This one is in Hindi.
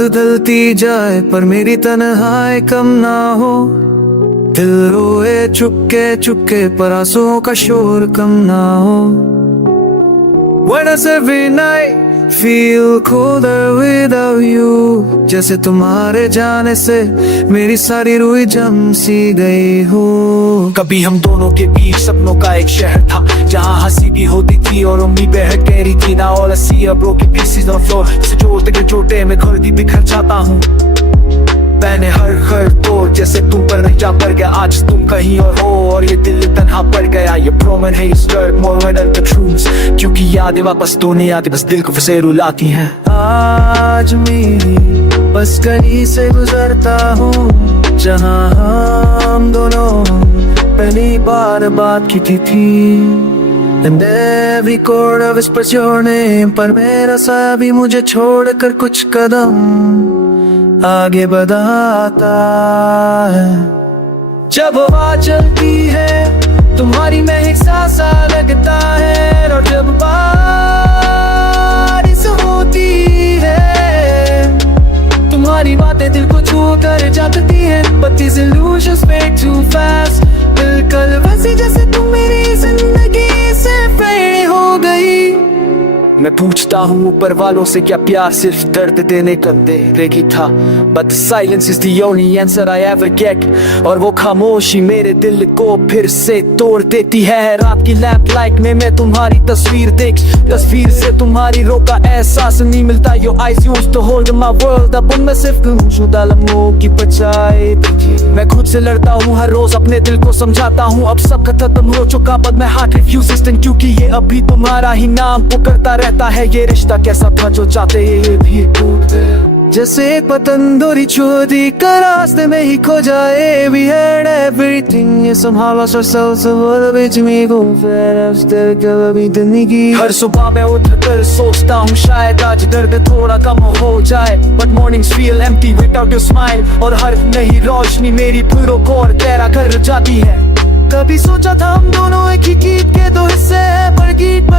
रात ढलती जाए पर मेरी तन्हाई कम ना हो। दिल रोए चुपके चुपके पर आंसुओं का शोर कम ना हो। When does every night feel colder without you? जैसे तुम्हारे जाने से मेरी सारी रूह जम सी गई हो। कभी हम दोनों के बीच सपनों का एक शहर था, जहाँ हंसी भी होती थी और उम्मीदें गहरी थी। ना all I see are broken pieces on floor, जिसे जोड़ते के चोटे में खुद बिखर जाता हूँ। मैंने हर तोड़ जैसे तुम पर नहीं जा पड़ गया। आज तुम कहीं और हो और ये दिल तन्हा पड़ गया। ये प्रोमन है द ट्रूथ्स, क्योंकि यादें वापस तो नहीं आती, बस दिल को फिर से रुलाती हैं। आज मेरी बस गली से गुजरता हूँ, जहाँ हम दोनों पहली बार बात की थी। And every chord whispers your name, पर मेरा सा भी मुझे छोड़कर कुछ कदम आगे बढ़ाता है। जब हवा चलती है तुम्हारी महक सा लगता है, और जब बारिश होती है तुम्हारी बातें दिल को छू कर जाती है। But these illusions fade too fast, बिल्कुल वैसी जैसे तुम मेरी जिंदगी से फेड हो गई। मैं पूछता हूँ ऊपर वालों से क्या प्यार सिर्फ दर्द देने का देगी था, but silence is the only answer I ever get। और वो खामोशी मेरे दिल को फिर से तोड़ देती है। रात की लैंप लाइट में मैं तुम्हारी तस्वीर देख, तस्वीर से तुम्हारी रो का एहसास नहीं मिलता। Your eyes used to hold my world, अब मैं सिर्फ गुमशुदा लम्हों की बचाए। मैं खुद से लड़ता हूँ हर रोज, अपने दिल को समझाता हूँ अब सब खत्म हो चुका, but my heart refuses, क्योंकि ये अभी तुम्हारा ही नाम पुकारता रहता है। ये रिश्ता कैसा था जो चाहते ये भी टूट गया। जैसे एक पतंग डोरी छोड़ी कर रास्ते में ही खो जाए। We had everything, ये somehow lost ourselves, so what बीच में घूम फिर still कभी जिंदगी। हर सुबह मैं उठकर सोचता हूँ शायद आज दर्द थोड़ा कम हो जाए, but mornings feel empty without your smile। और हर नई रोशनी मेरी पूरों को और गहरा कर जाती है। कभी सोचा था हम दोनों एक ही गीत के दो हिस्से, पर गीत